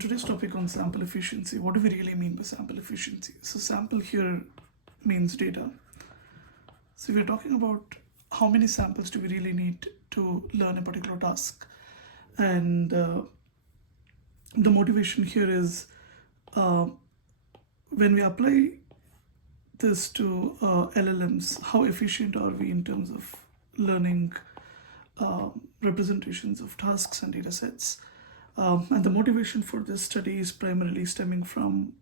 today's topic on sample efficiency, what do we really mean by sample efficiency? So sample here means data. So we're talking about how many samples do we really need to learn a particular task. And the motivation here is when we apply this to LLMs, how efficient are we in terms of learning representations of tasks and data sets. And the motivation for this study is primarily stemming from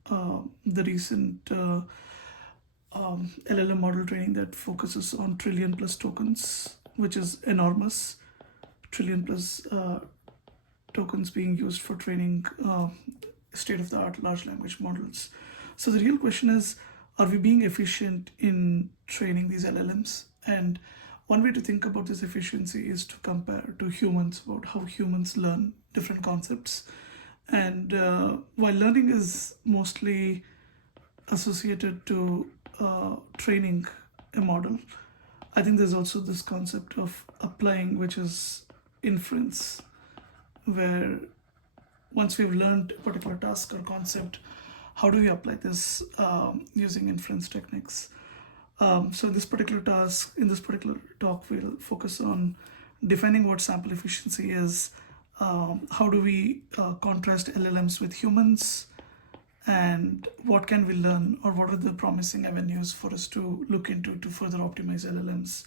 the recent LLM model training that focuses on trillion plus tokens, which is enormous. Trillion plus tokens being used for training state-of-the-art large language models. So the real question is, are we being efficient in training these LLMs? And one way to think about this efficiency is to compare to humans, about how humans learn different concepts. And while learning is mostly associated to training a model, I think there's also this concept of applying, which is inference, where once we've learned a particular task or concept, how do we apply this using inference techniques? So in this particular talk, we'll focus on defining what sample efficiency is, how do we contrast LLMs with humans, and what can we learn, or what are the promising avenues for us to look into to further optimize LLMs.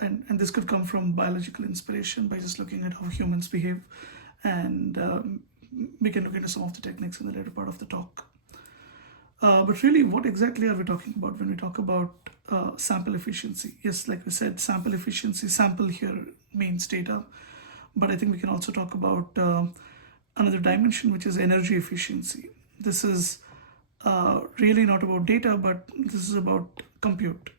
And this could come from biological inspiration by just looking at how humans behave, and we can look into some of the techniques in the later part of the talk. But really, what exactly are we talking about when we talk about sample efficiency? Yes, like we said, sample efficiency, sample here means data, but I think we can also talk about another dimension, which is energy efficiency. This is really not about data, but this is about compute.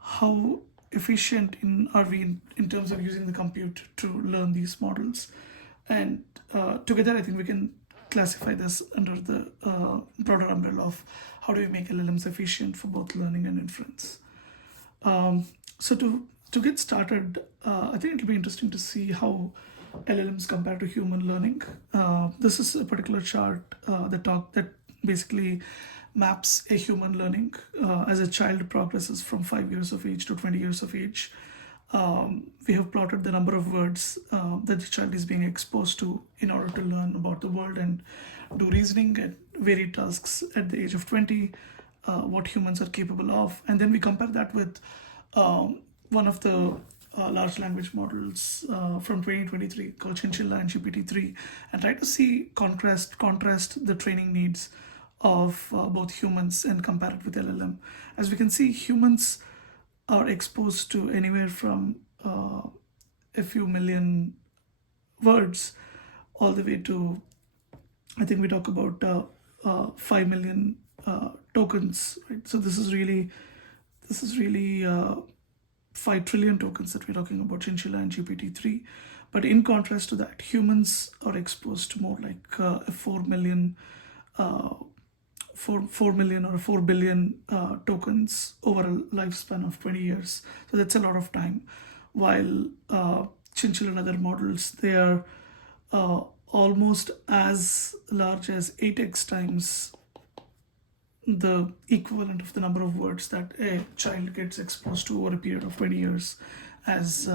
How efficient are we in terms of using the compute to learn these models? And together, I think we can classify this under the broader umbrella of how do we make LLMs efficient for both learning and inference. So to get started, I think it'll be interesting to see how LLMs compare to human learning. This is a particular chart that basically maps a human learning as a child progresses from 5 years of age to 20 years of age. We have plotted the number of words that the child is being exposed to in order to learn about the world and do reasoning at varied tasks at the age of 20, what humans are capable of. And then we compare that with one of the large language models from 2023 called Chinchilla and GPT-3, and try to see contrast the training needs of both humans and compare it with LLM. As we can see, humans are exposed to anywhere from a few million words all the way to, I think we talk about 5 million tokens, right? So this is really 5 trillion tokens that we're talking about, Chinchilla and GPT-3. But in contrast to that, humans are exposed to more like a 4 million or 4 billion tokens over a lifespan of 20 years. So that's a lot of time. While Chinchilla and other models, they are almost as large as 8x times the equivalent of the number of words that a child gets exposed to over a period of 20 years as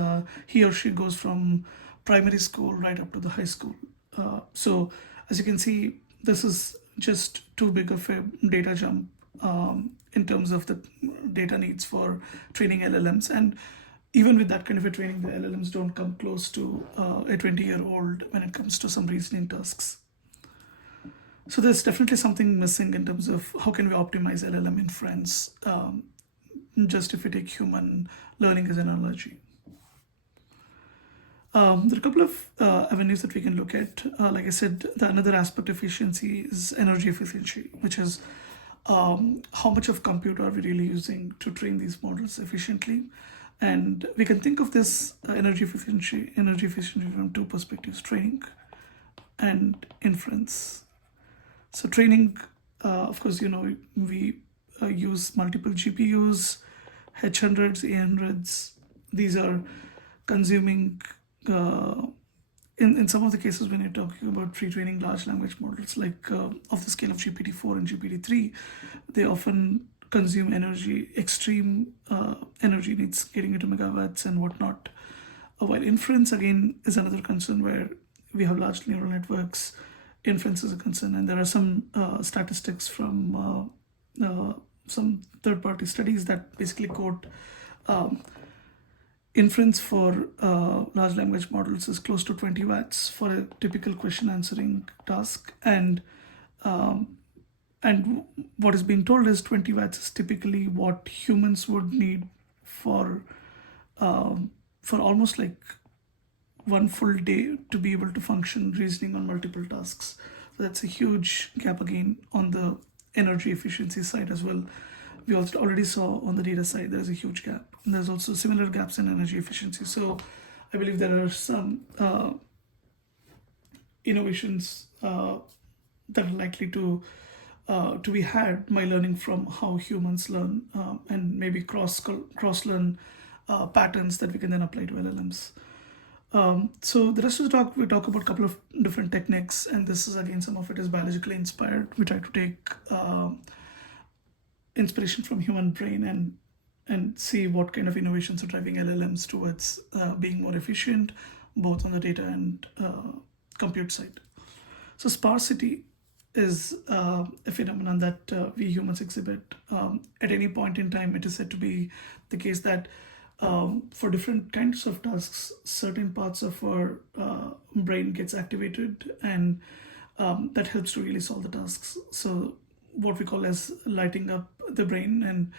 he or she goes from primary school right up to the high school. So as you can see, this is just too big of a data jump in terms of the data needs for training LLMs. And even with that kind of a training, the LLMs don't come close to a 20-year-old when it comes to some reasoning tasks. So there's definitely something missing in terms of how can we optimize LLM inference, just if we take human learning as an analogy. There are a couple of avenues that we can look at. Like I said, another aspect of efficiency is energy efficiency, which is how much of compute are we really using to train these models efficiently. And we can think of this energy efficiency from two perspectives: training and inference. So training, of course, we use multiple GPUs, H100s, A100s. These are consuming in some of the cases when you're talking about pre-training large language models like of the scale of GPT-4 and GPT-3, they often consume energy, extreme energy needs, getting into megawatts and whatnot. While inference, again, is another concern where we have large neural networks. Inference is a concern, and there are some statistics from some third-party studies that basically quote inference for large language models is close to 20 watts for a typical question answering task, and what is being told is 20 watts is typically what humans would need for almost like one full day to be able to function reasoning on multiple tasks. So that's a huge gap again on the energy efficiency side as well. We also already saw on the data side there is a huge gap. And there's also similar gaps in energy efficiency. So I believe there are some innovations that are likely to be had by learning from how humans learn and maybe cross learn patterns that we can then apply to LLMs. So the rest of the talk, we talk about a couple of different techniques, and this is again, some of it is biologically inspired. We try to take inspiration from human brain and see what kind of innovations are driving LLMs towards being more efficient, both on the data and compute side. So sparsity is a phenomenon that we humans exhibit. At any point in time, it is said to be the case that for different kinds of tasks, certain parts of our brain gets activated, and that helps to really solve the tasks. So what we call as lighting up the brain, and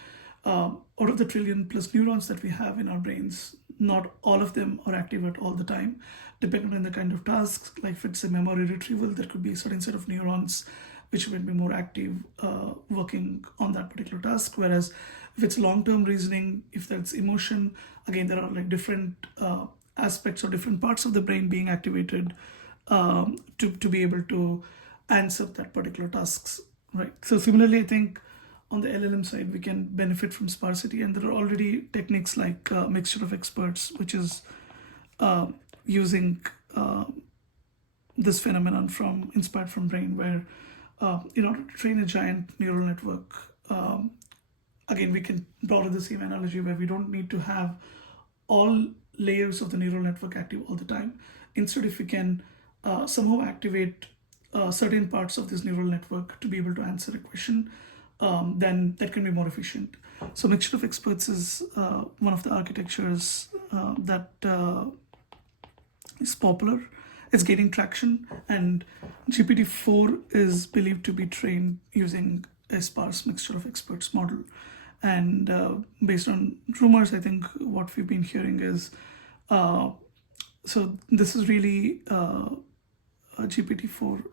out of the trillion plus neurons that we have in our brains, not all of them are active at all the time, depending on the kind of tasks. Like if it's a memory retrieval, there could be a certain set of neurons which will be more active working on that particular task. Whereas if it's long-term reasoning, if that's emotion, again, there are like different aspects or different parts of the brain being activated to be able to answer that particular tasks, right? So similarly, I think on the LLM side, we can benefit from sparsity, and there are already techniques like mixture of experts, which is using this phenomenon inspired from brain, where in order to train a giant neural network, again, we can borrow the same analogy where we don't need to have all layers of the neural network active all the time. Instead, if we can somehow activate certain parts of this neural network to be able to answer a question, then that can be more efficient. So mixture of experts is one of the architectures that is popular. It's gaining traction, and GPT-4 is believed to be trained using a sparse mixture of experts model. And based on rumors, I think what we've been hearing is, so this is really GPT-4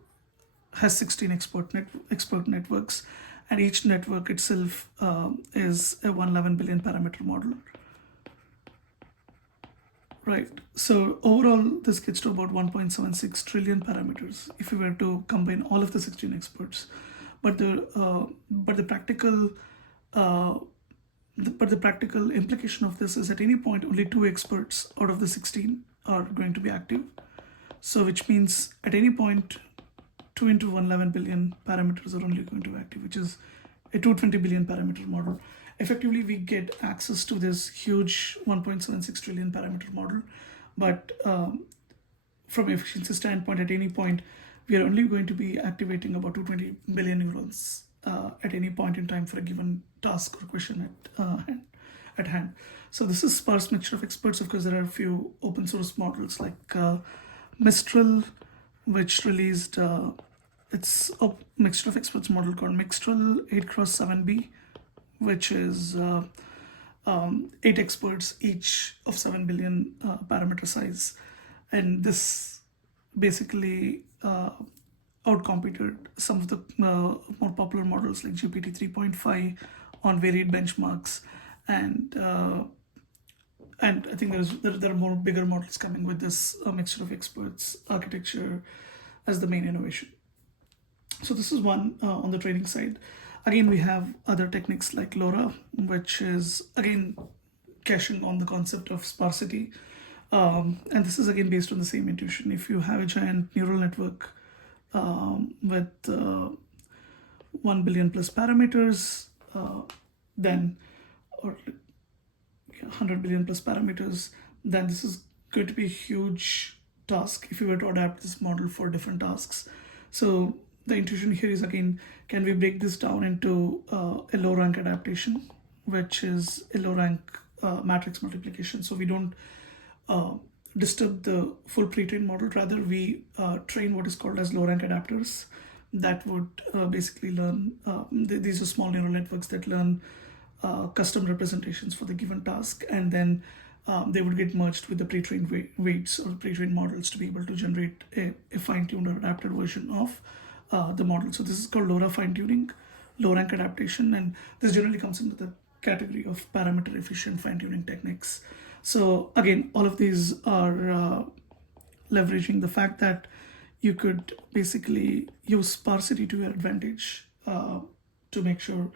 has 16 expert networks, and each network itself is a 111 billion parameter model. Right. So overall, this gets to about 1.76 trillion parameters if we were to combine all of the 16 experts. But the practical implication of this is at any point only 2 experts out of the 16 are going to be active. So which means at any point 2 into 111 billion parameters are only going to be active, which is a 220 billion parameter model. Effectively, we get access to this huge 1.76 trillion parameter model, but from efficiency standpoint, at any point, we are only going to be activating about 220 billion neurons at any point in time for a given task or question at hand. So this is sparse mixture of experts. Of course, there are a few open source models like Mistral, which released its mixture of experts model called Mistral 8x7b, which is 8 experts, each of 7 billion parameter size. And this basically outcompeted some of the more popular models like GPT 3.5 on varied benchmarks. And I think there are more bigger models coming with this mixture of experts architecture as the main innovation. So this is one on the training side. Again, we have other techniques like LoRA, which is again cashing on the concept of sparsity. And this is again based on the same intuition. If you have a giant neural network with 1 billion plus parameters, then, or 100 billion plus parameters, then this is going to be a huge task if you were to adapt this model for different tasks. So the intuition here is, again, can we break this down into a low rank adaptation, which is a low rank matrix multiplication. So we don't disturb the full pre-trained model. Rather, we train what is called as low rank adapters that would basically learn, these are small neural networks that learn custom representations for the given task, and then they would get merged with the pre-trained weights or pre-trained models to be able to generate a fine-tuned or adapted version of the model. So this is called LoRA fine-tuning, low-rank adaptation, and this generally comes into the category of parameter-efficient fine-tuning techniques. So again, all of these are leveraging the fact that you could basically use sparsity to your advantage to make sure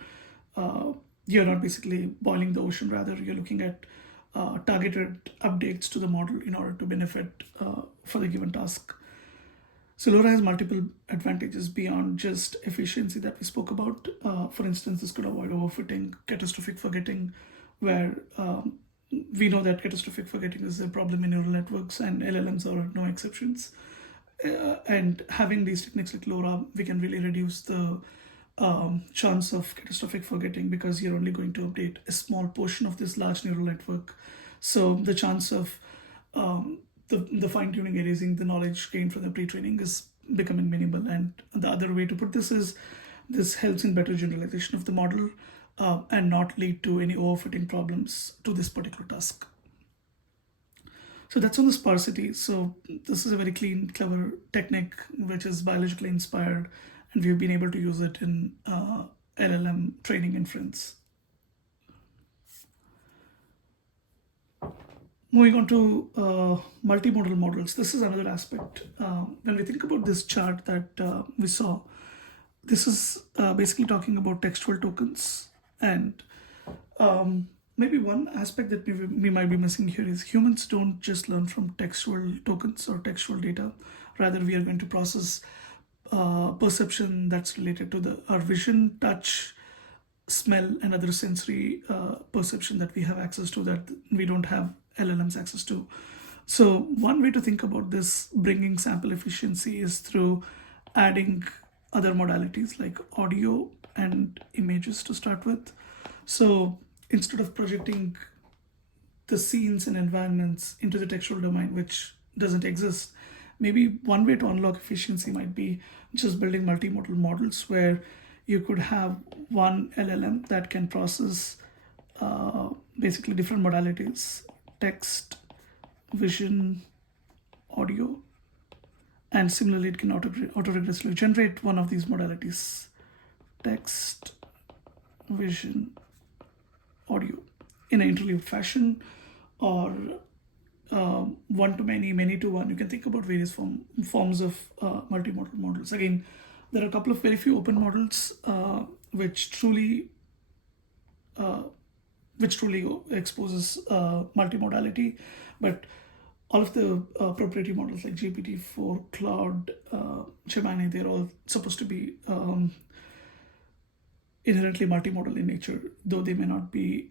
you're not basically boiling the ocean. Rather, you're looking at targeted updates to the model in order to benefit for the given task. So LoRA has multiple advantages beyond just efficiency that we spoke about. For instance, this could avoid overfitting, catastrophic forgetting, where we know that catastrophic forgetting is a problem in neural networks, and LLMs are no exceptions. And having these techniques like LoRA, we can really reduce the chance of catastrophic forgetting, because you're only going to update a small portion of this large neural network. So the chance of the fine-tuning erasing the knowledge gained from the pre-training is becoming minimal. And the other way to put this is, this helps in better generalization of the model and not lead to any overfitting problems to this particular task. So that's on the sparsity. So this is a very clean, clever technique which is biologically inspired, and we've been able to use it in LLM training inference. Moving on to multimodal models, this is another aspect. When we think about this chart that we saw, this is basically talking about textual tokens. And maybe one aspect that we might be missing here is humans don't just learn from textual tokens or textual data. Rather, we are going to process perception that's related to our vision, touch, smell, and other sensory perception that we have access to that we don't have LLMs access to. So one way to think about this bringing sample efficiency is through adding other modalities like audio and images to start with. So instead of projecting the scenes and environments into the textual domain, which doesn't exist, maybe one way to unlock efficiency might be just building multimodal models, where you could have one LLM that can process basically different modalities: text, vision, audio, and similarly it can autoregressively generate one of these modalities: text, vision, audio, in an interleaved fashion, or one to many, many to one. You can think about various forms of multimodal models. Again, there are a couple of very few open models which truly exposes multimodality, but all of the proprietary models like GPT-4, Claude, Gemini, they're all supposed to be inherently multimodal in nature, though they may not be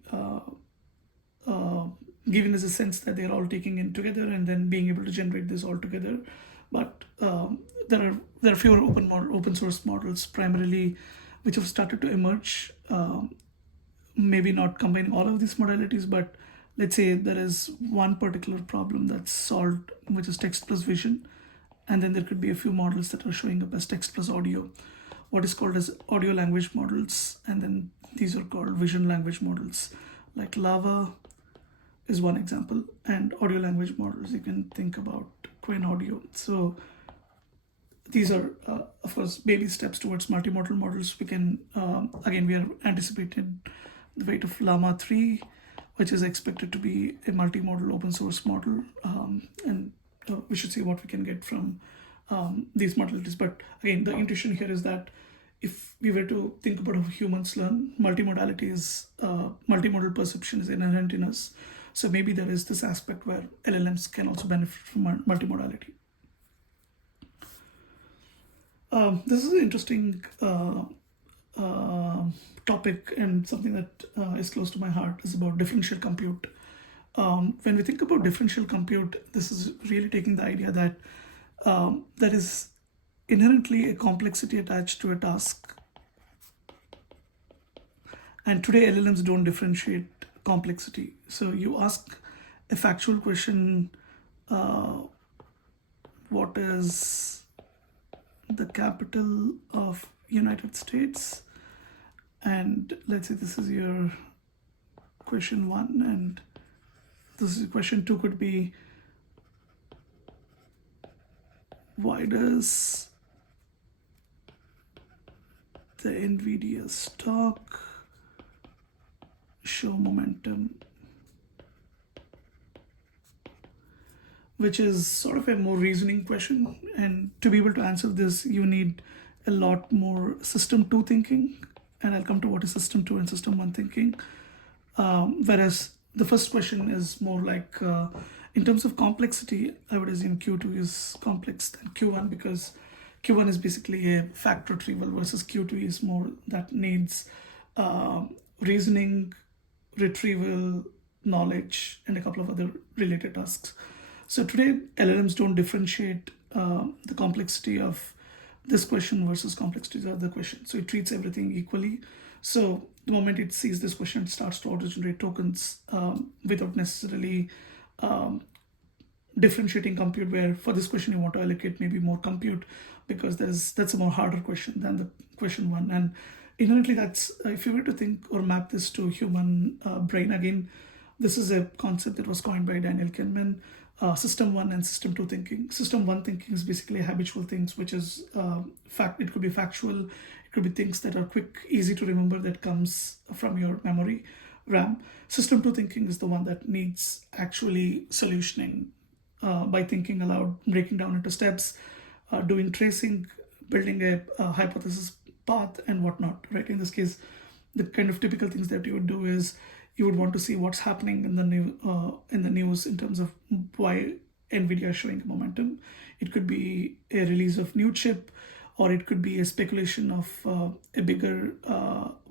given as a sense that they're all taking in together and then being able to generate this all together. But there are fewer open source models primarily which have started to emerge. Maybe not combining all of these modalities, but let's say there is one particular problem that's solved, which is text plus vision, and then there could be a few models that are showing up as text plus audio, what is called as audio language models, and then these are called vision language models. Like Lava is one example, and audio language models, you can think about Quinn Audio. So these are, of course, baby steps towards multimodal models. We can, again, we are anticipating the weight of Llama 3, which is expected to be a multimodal open source model, and we should see what we can get from these modalities. But again, the intuition here is that if we were to think about how humans learn, multimodality is multimodal perception is inherent in us. So maybe there is this aspect where LLMs can also benefit from multimodality. This is an interesting topic, and something that is close to my heart is about differential compute. When we think about differential compute, this is really taking the idea that there is inherently a complexity attached to a task. And today LLMs don't differentiate complexity. So you ask a factual question, what is the capital of United States? And let's say this is your question 1, and this is question 2 could be, why does the NVIDIA stock show momentum? Which is sort of a more reasoning question, and to be able to answer this you need a lot more system 2 thinking, and I'll come to what is system 2 and system 1 thinking. Whereas the first question is more like, in terms of complexity, I would assume Q2 is complex than Q1, because Q1 is basically a fact retrieval versus Q2 is more that needs reasoning, retrieval, knowledge, and a couple of other related tasks. So today LLMs don't differentiate the complexity of this question versus complexity of the other question. So it treats everything equally. So the moment it sees this question, it starts to auto-generate tokens without necessarily differentiating compute, where for this question you want to allocate maybe more compute because that's a more harder question than the question 1. And inherently that's, if you were to think or map this to human brain, again, this is a concept that was coined by Daniel Kahneman. System 1 and system 2 thinking. System 1 thinking is basically habitual things, which is it could be factual, it could be things that are quick, easy to remember, that comes from your memory RAM. System 2 thinking is the one that needs actually solutioning by thinking aloud, breaking down into steps, doing tracing, building a hypothesis path and whatnot, right? In this case, the kind of typical things that you would do is you would want to see what's happening in the news in terms of why NVIDIA is showing momentum. It could be a release of new chip, or it could be a speculation of a bigger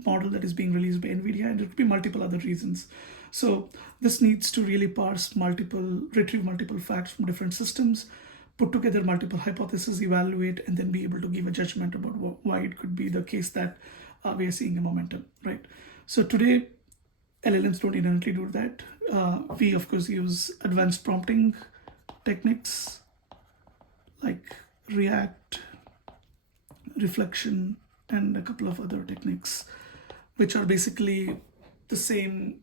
model that is being released by NVIDIA, and it could be multiple other reasons. So this needs to really retrieve multiple facts from different systems, put together multiple hypotheses, evaluate, and then be able to give a judgment about why it could be the case that we are seeing a momentum, right? So today, LLMs don't inherently do that. We, of course, use advanced prompting techniques like React, reflection, and a couple of other techniques, which are basically the same,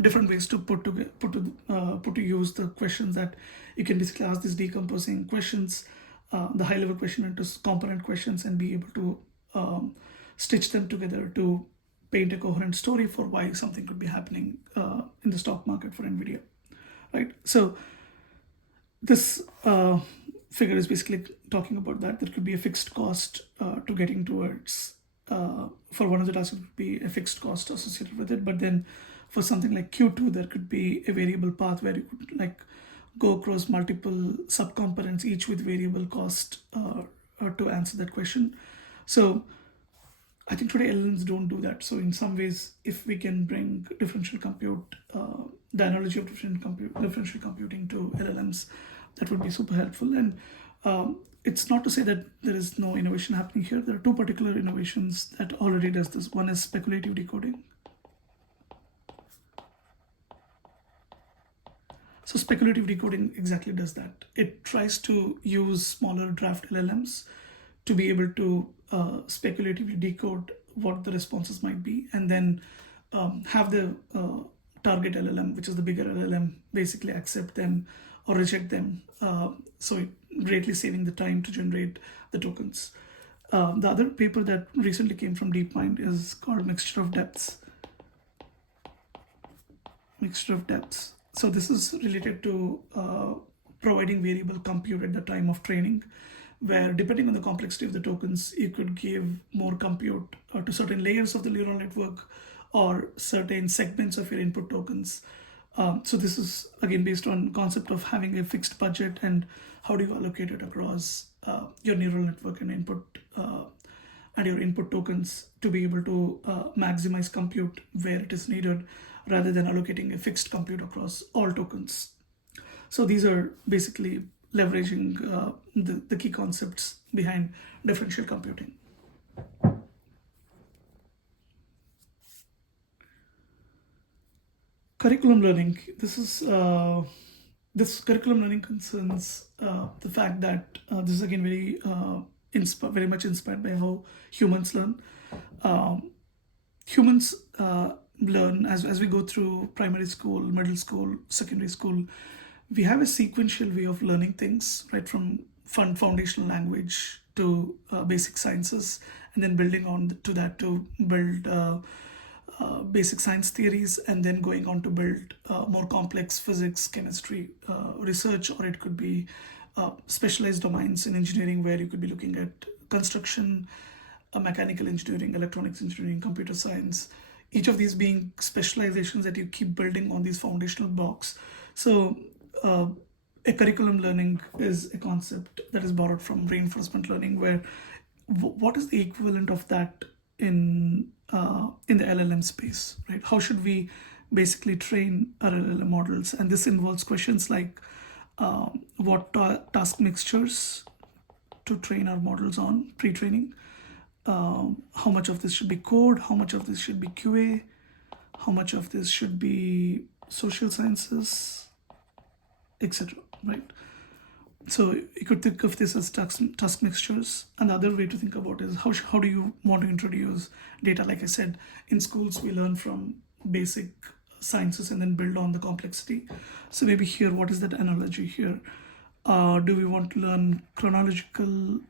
different ways to put to use the questions that you can basically ask these decomposing questions, the high-level question into component questions, and be able to stitch them together to paint a coherent story for why something could be happening in the stock market for NVIDIA, right? So this figure is basically talking about that. There could be a fixed cost to getting towards, for one of the tasks, it would be a fixed cost associated with it. But then for something like Q2, there could be a variable path where you could like go across multiple subcomponents, each with variable cost to answer that question. So I think today LLMs don't do that. So in some ways, if we can bring differential compute, the analogy of differential computing to LLMs, that would be super helpful. And it's not to say that there is no innovation happening here. There are two particular innovations that already does this. One is speculative decoding. So speculative decoding exactly does that. It tries to use smaller draft LLMs to be able to speculatively decode what the responses might be, and then have the target LLM, which is the bigger LLM, basically accept them or reject them. So it greatly saving the time to generate the tokens. The other paper that recently came from DeepMind is called Mixture of Depths. So this is related to providing variable compute at the time of training, where depending on the complexity of the tokens, you could give more compute to certain layers of the neural network or certain segments of your input tokens So this is again based on concept of having a fixed budget and how do you allocate it across your neural network and input and your input tokens to be able to maximize compute where it is needed rather than allocating a fixed compute across all tokens. So these are basically leveraging the key concepts behind differential computing. Curriculum learning. This curriculum learning concerns the fact that this is again very much inspired by how humans learn. Humans learn as we go through primary school, middle school, secondary school. We have a sequential way of learning things, right, from foundational language to basic sciences, and then building on to that to build basic science theories, and then going on to build more complex physics, chemistry research, or it could be specialized domains in engineering where you could be looking at construction, mechanical engineering, electronics engineering, computer science, each of these being specializations that you keep building on these foundational blocks. So a curriculum learning is a concept that is borrowed from reinforcement learning, where what is the equivalent of that in the LLM space, right? How should we basically train our LLM models? And this involves questions like what task mixtures to train our models on pre-training, how much of this should be code, how much of this should be QA, how much of this should be social sciences, etc., right? So you could think of this as task mixtures. Another way to think about is how do you want to introduce data? Like I said, in schools we learn from basic sciences and then build on the complexity. So maybe here, what is that analogy here? Do we want to learn chronological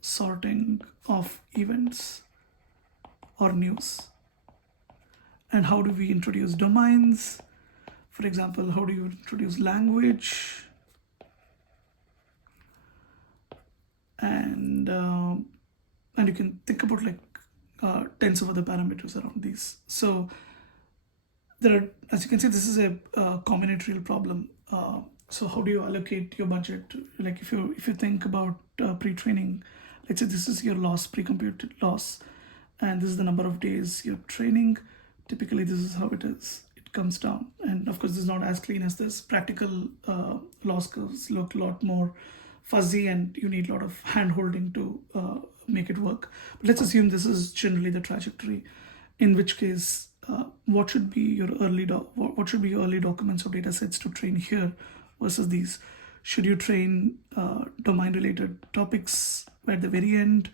sorting of events or news? And how do we introduce domains? For example, how do you introduce language? And you can think about like tens of other parameters around these. So there are, as you can see, this is a combinatorial problem. So how do you allocate your budget? Like if you think about pre-training, let's say this is your loss, pre-computed loss, and this is the number of days you're training. Typically, this is how it is. It comes down. And of course, this is not as clean as this. Practical loss curves look a lot more fuzzy and you need a lot of hand-holding to make it work. But let's assume this is generally the trajectory, in which case, what should be your early documents or data sets to train here versus these? Should you train domain-related topics at the very end?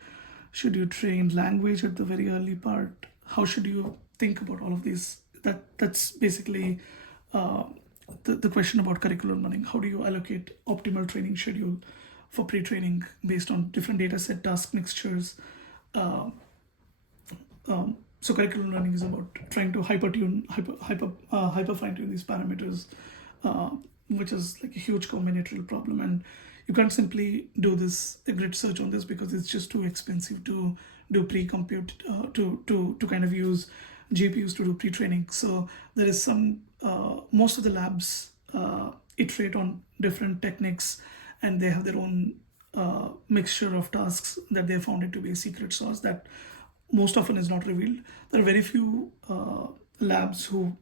Should you train language at the very early part? How should you think about all of these? That's basically the question about curriculum learning. How do you allocate optimal training schedule for pre-training based on different data set task mixtures? So curriculum learning is about trying to hyper fine-tune these parameters, which is like a huge combinatorial problem. And you can't simply do a grid search on this because it's just too expensive to do pre-compute, to kind of use GPUs to do pre-training. So there is most of the labs iterate on different techniques, and they have their own mixture of tasks that they found it to be a secret sauce that most often is not revealed. There are very few labs who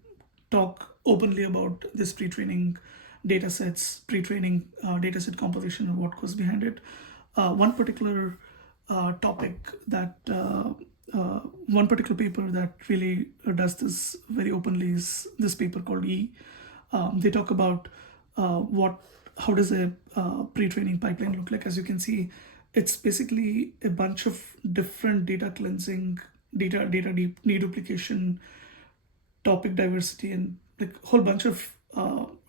talk openly about this pre-training data sets, pre-training dataset composition, and what goes behind it. One particular one particular paper that really does this very openly is this paper called E. They talk about how does a pre-training pipeline look like. As you can see, it's basically a bunch of different data cleansing, data deduplication, topic diversity, and like a whole bunch of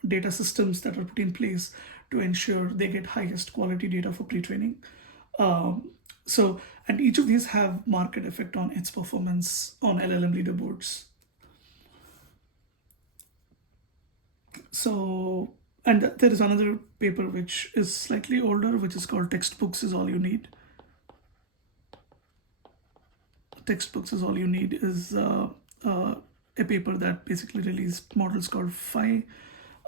data systems that are put in place to ensure they get highest quality data for pre-training. And each of these have market effect on its performance on LLM leaderboards. So, and there is another paper which is slightly older, which is called Textbooks is All You Need. textbooks is all you need is a paper that basically released models called Phi.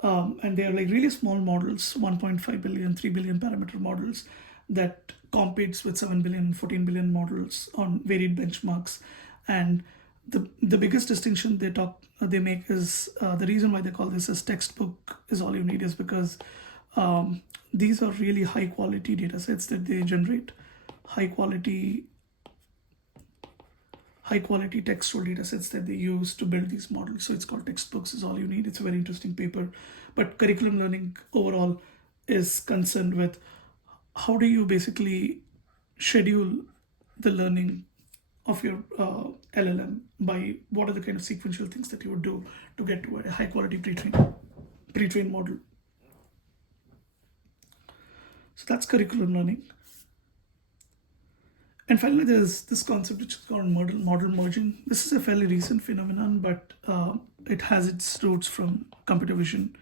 And they are like really small models, 1.5 billion, 3 billion parameter models that competes with 7 billion, 14 billion models on varied benchmarks. And the biggest distinction they make is the reason why they call this as textbook is all you need is because these are really high quality data sets that they generate, high quality textual data sets that they use to build these models. So it's called textbooks is all you need. It's a very interesting paper. But curriculum learning overall is concerned with how do you basically schedule the learning of your LLM by what are the kind of sequential things that you would do to get to a high quality pre-trained model. So that's curriculum learning. And finally, there's this concept which is called model merging. This is a fairly recent phenomenon, but it has its roots from computer vision.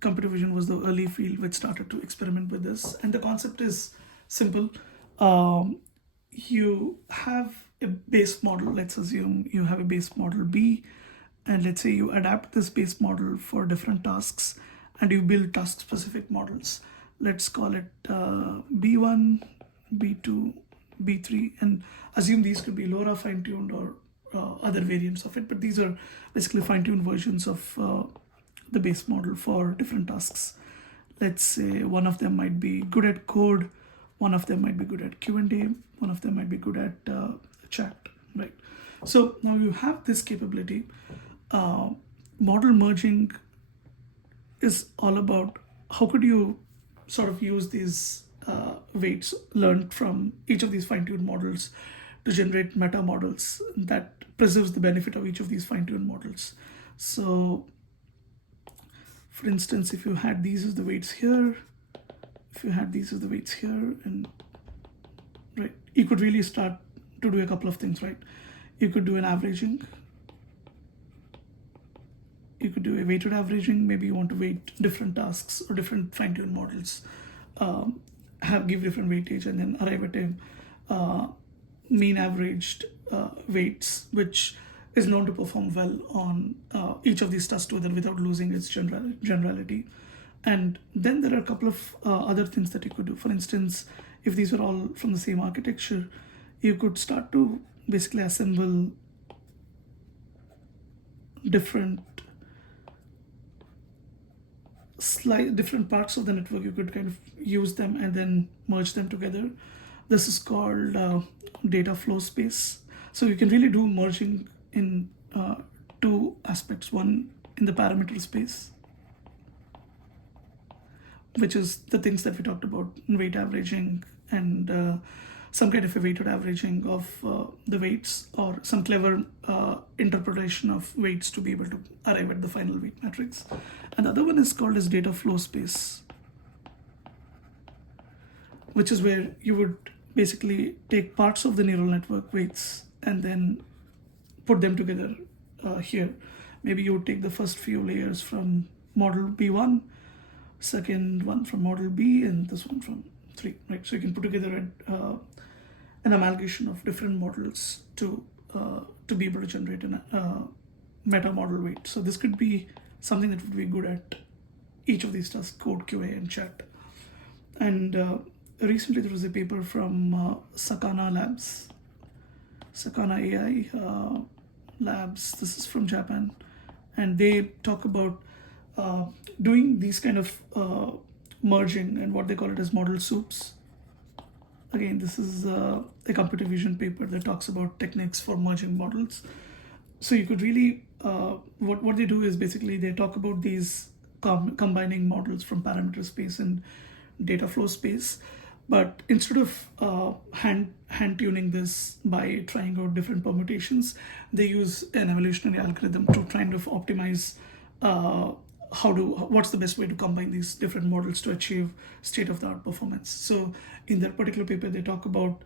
Computer vision was the early field which started to experiment with this. And the concept is simple. You have a base model. Let's assume you have a base model B, and let's say you adapt this base model for different tasks, and you build task-specific models. Let's call it B1, B2, B3, and assume these could be LoRA fine-tuned or other variants of it, but these are basically fine-tuned versions of the base model for different tasks. Let's say one of them might be good at code, one of them might be good at Q&A, one of them might be good at chat, right? So now you have this capability. Model merging is all about how could you sort of use these weights learned from each of these fine-tuned models to generate meta models that preserves the benefit of each of these fine-tuned models. So for instance, if you had these as the weights here, if you had these as the weights here, and right, you could really start to do a couple of things, right? You could do an averaging. You could do a weighted averaging. Maybe you want to weight different tasks or different fine-tuned models, give different weightage, and then arrive at a mean averaged weights, which is known to perform well on each of these tasks together without losing its generality. And then there are a couple of other things that you could do. For instance, if these are all from the same architecture, you could start to basically assemble different parts of the network. You could kind of use them and then merge them together. This is called data flow space. So you can really do merging in two aspects. One in the parameter space, which is the things that we talked about, weight averaging and some kind of a weighted averaging of the weights, or some clever interpretation of weights to be able to arrive at the final weight matrix. And the other one is called as data flow space, which is where you would basically take parts of the neural network weights and then put them together here. Maybe you would take the first few layers from model B1, second one from model B, and this one from 3, right? So you can put together an amalgamation of different models to be able to generate a meta model weight. So this could be something that would be good at each of these tasks, code, QA, and chat. And recently there was a paper from Sakana Labs, Sakana AI Labs. This is from Japan, and they talk about doing these kind of merging and what they call it as model soups. Again, this is a computer vision paper that talks about techniques for merging models. So you could really, what they do is basically they talk about these combining models from parameter space and data flow space. But instead of hand tuning this by trying out different permutations, they use an evolutionary algorithm to kind of optimize what's the best way to combine these different models to achieve state-of-the-art performance. So in that particular paper, they talk about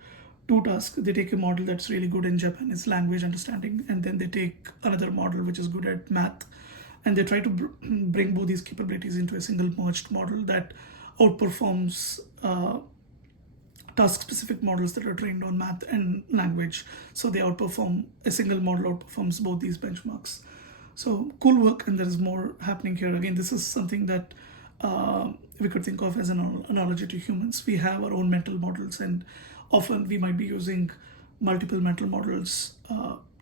two tasks. They take a model that's really good in Japanese language understanding, and then they take another model which is good at math, and they try to bring both these capabilities into a single merged model that outperforms task-specific models that are trained on math and language. So they outperform, a single model outperforms both these benchmarks. So cool work, and there is more happening here. Again, this is something that we could think of as an analogy to humans. We have our own mental models, and often we might be using multiple mental models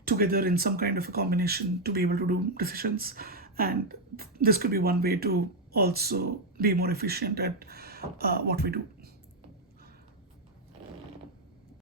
together in some kind of a combination to be able to do decisions. And this could be one way to also be more efficient at what we do.